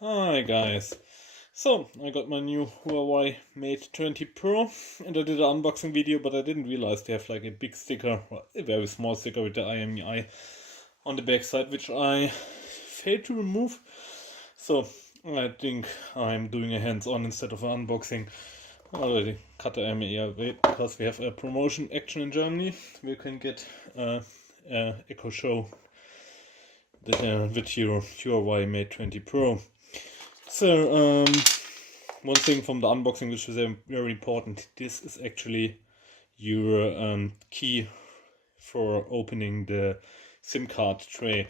Hi guys. So, I got my new Huawei Mate 20 Pro and I did an unboxing video, but I didn't realize they have like a big sticker, well, a very small sticker with the IMEI on the back side, which I failed to remove. So, I think I'm doing a hands-on instead of an unboxing. I already cut the IMEI away because we have a promotion action in Germany. We can get Echo Show with your Huawei Mate 20 Pro. So, one thing from the unboxing which is very important, this is actually your key for opening the SIM card tray.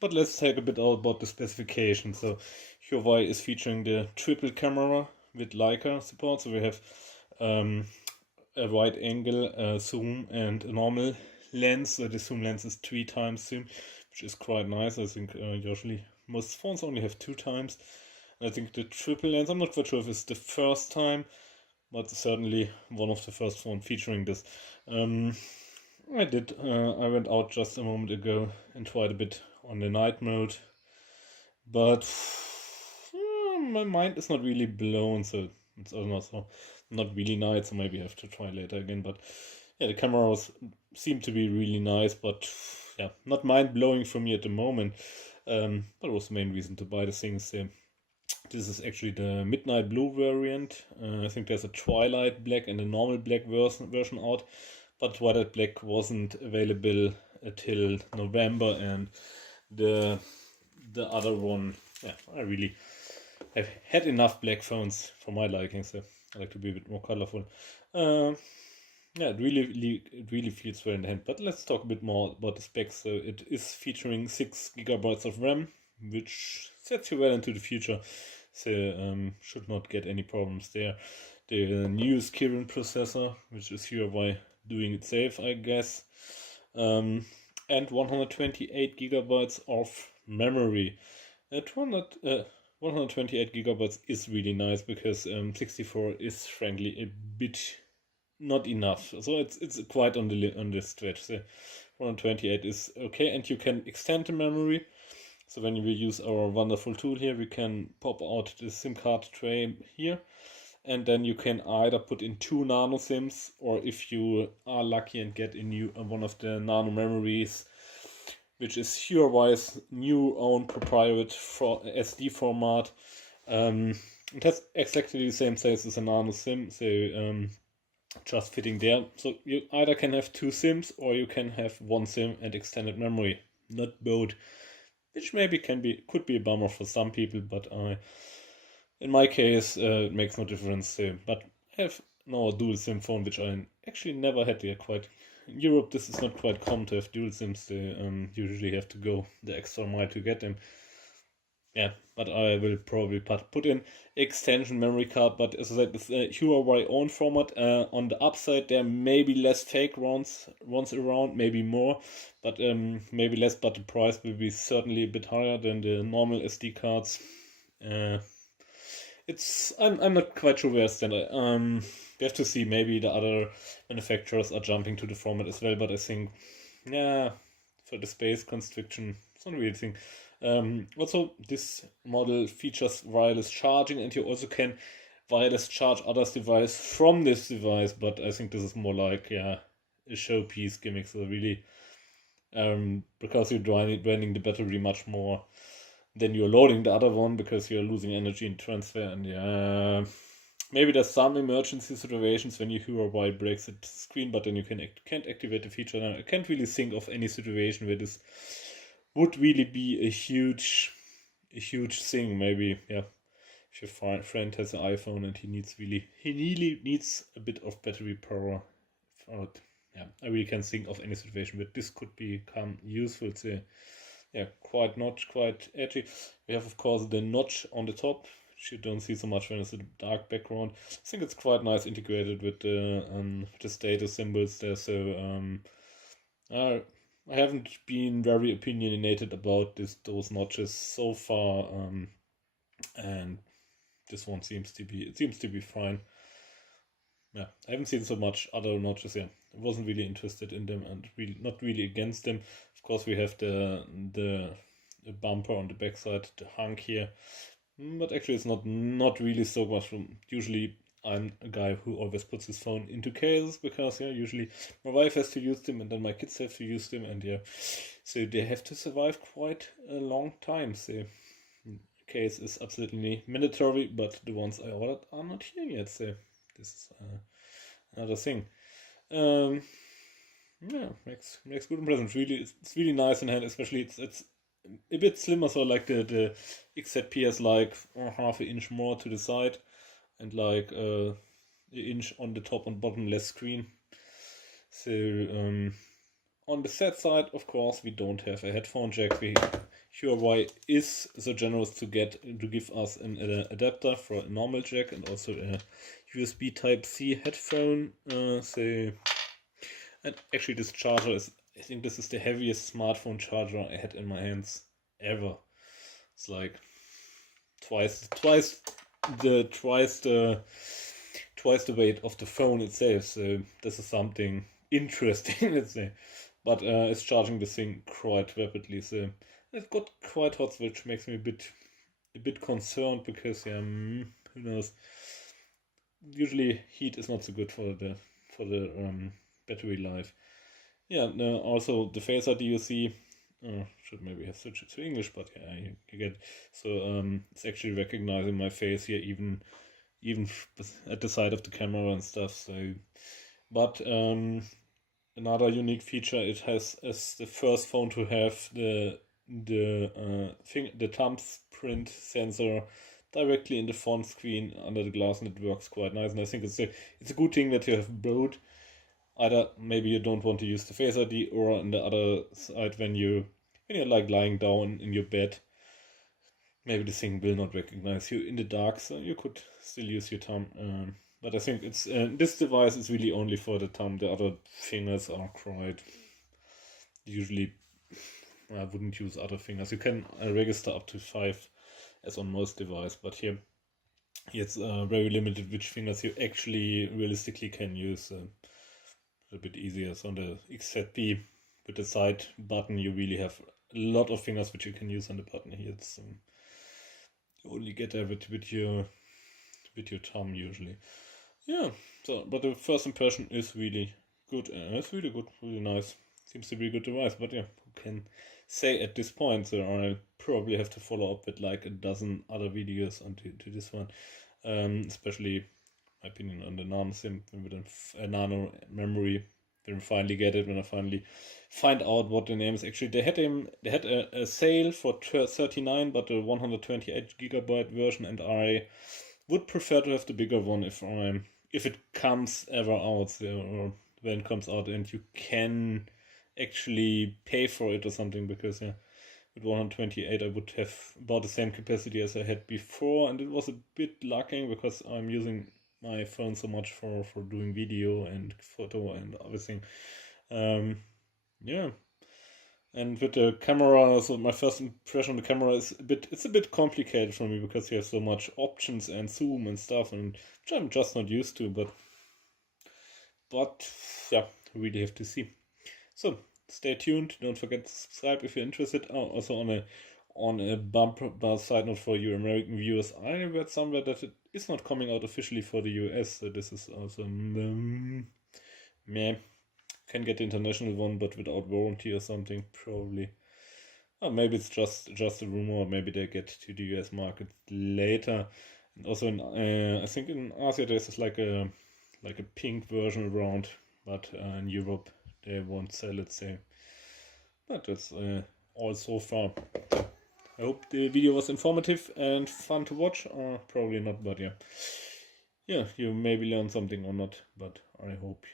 But let's talk a bit about the specifications. So, Huawei is featuring the triple camera with Leica support. So we have a wide angle zoom and a normal lens. So the zoom lens is 3 times zoom, which is quite nice. I think usually most phones only have 2 times. I think the triple lens, I'm not quite sure if it's the first time, but certainly one of the first phones featuring this. I went out just a moment ago and tried a bit on the night mode, but my mind is not really blown, so it's also not really nice, so maybe I have to try later again. But yeah, the cameras seem to be really nice, but yeah, not mind blowing for me at the moment. But was the main reason to buy the things. This is actually the midnight blue variant. I think there's a twilight black and a normal black version out, but twilight black wasn't available till November, and the other one, yeah, I've had enough black phones for my liking, so I like to be a bit more colorful. Yeah, it really feels well in the hand. But let's talk a bit more about the specs. So it is featuring 6 gigabytes of RAM, which sets you well into the future. So should not get any problems there. The newest Kirin processor, which is Huawei doing it safe, I guess. And 128 gigabytes of memory. 128 gigabytes is really nice because 64 is frankly a bit not enough. So it's quite on the stretch. So 128 is okay, and you can extend the memory. So when we use our wonderful tool here, we can pop out the SIM card tray here, and then you can either put in 2 nano SIMs, or if you are lucky and get a new one of the nano memories, which is Huawei's new own proprietary SD format. It has exactly the same size as a nano SIM, so just fitting there. So you either can have 2 SIMs or you can have 1 SIM and extended memory, not both, which maybe could be a bummer for some people, but in my case it makes no difference. But I have now a dual SIM phone, which I actually never had here. Quite in Europe, this is not quite common to have dual SIMs. They usually have to go the extra mile to get them. Yeah, but I will probably put in extension memory card. But as I said, it's a Huawei own format. On the upside, there may be less fake ones around, maybe more, but maybe less. But the price will be certainly a bit higher than the normal SD cards. I'm not quite sure where I stand. We have to see. Maybe the other manufacturers are jumping to the format as well. But I think, yeah, for the space constriction, it's not really a thing. Also, this model features wireless charging, and you also can wireless charge others' device from this device. But I think this is more like, yeah, a showpiece gimmick. So really, because you're draining the battery much more than you're loading the other one, because you're losing energy in transfer. And yeah, maybe there's some emergency situations when your Huawei breaks the screen, but then you can't activate the feature. Now, I can't really think of any situation where this would really be a huge thing. Maybe, yeah, if your friend has an iPhone and he really needs a bit of battery power. Yeah, I really can't think of any situation where this could become useful. So, yeah, quite edgy. We have, of course, the notch on the top, which you don't see so much when it's a dark background. I think it's quite nice integrated with the status symbols there. So I haven't been very opinionated about those notches so far, and this one seems to be fine. Yeah, I haven't seen so much other notches yet. I wasn't really interested in them and really not really against them. Of course, we have the bumper on the backside, the hunk here, But actually it's not really so much. Usually I'm a guy who always puts his phone into cases because yeah, usually my wife has to use them and then my kids have to use them, and yeah, so they have to survive quite a long time. So case is absolutely mandatory, but the ones I ordered are not here yet. So this is another thing. Um, yeah, makes good impression. It's really nice in hand, especially it's a bit slimmer. So like the XZP has like half an inch more to the side, and like an inch on the top and bottom less screen. So on the set side, of course, we don't have a headphone jack. Huawei is so generous to give us an adapter for a normal jack and also a USB Type-C headphone. And actually, this charger is, I think this is the heaviest smartphone charger I had in my hands ever. It's like twice the weight of the phone itself. So this is something interesting, let's say. But it's charging the thing quite rapidly. So it got quite hot, which makes me a bit concerned because yeah, who knows. Usually heat is not so good for the battery life. Yeah, also the Face ID you see, should maybe have switched it to English, but yeah, you get. So it's actually recognizing my face here, even at the side of the camera and stuff. So, but another unique feature, it has as the first phone to have the thumbprint sensor directly in the front screen under the glass, and it works quite nice. And I think it's a good thing that you have both. Either maybe you don't want to use the Face ID, or on the other side when you're like lying down in your bed, maybe the thing will not recognize you in the dark, so you could still use your thumb. But I think it's this device is really only for the thumb. The other fingers are quite usually. I wouldn't use other fingers. You can register up to 5 as on most devices, but here it's very limited which fingers you actually realistically can use. A bit easier. So on the XZP with the side button, you really have a lot of fingers which you can use on the button. Here it's you only get there with your thumb usually. Yeah. So, but the first impression is really good. It's really good, really nice. Seems to be a good device. But yeah, who can say at this point? So I'll probably have to follow up with like a dozen other videos onto this one, especially my opinion on the nano SIM with a nano memory. When we finally get it, when I finally find out what the name is. Actually, they had a sale for 39, but a 128 gigabyte version, and I would prefer to have the bigger one if it comes ever out, or when it comes out, and you can actually pay for it or something, because yeah, with 128 I would have about the same capacity as I had before, and it was a bit lacking because I'm using my phone so much for doing video and photo and everything. Yeah, and with the camera, so my first impression of the camera is it's a bit complicated for me because you have so much options and zoom and stuff, and which I'm just not used to. But yeah, really have to see. So stay tuned. Don't forget to subscribe if you're interested. Also on a bumper side note for you American viewers, I read somewhere that it is not coming out officially for the US. So this is also meh. Can get the international one, but without warranty or something, probably. Or maybe it's just a rumor. Maybe they get to the US market later. And also I think in Asia there's like a pink version around, but in Europe they won't sell it. So, but that's all so far. I hope the video was informative and fun to watch, or probably not, but yeah. Yeah, you maybe learned something or not, but I hope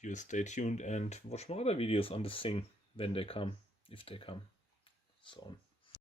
you stay tuned and watch more other videos on this thing when they come, if they come. So on.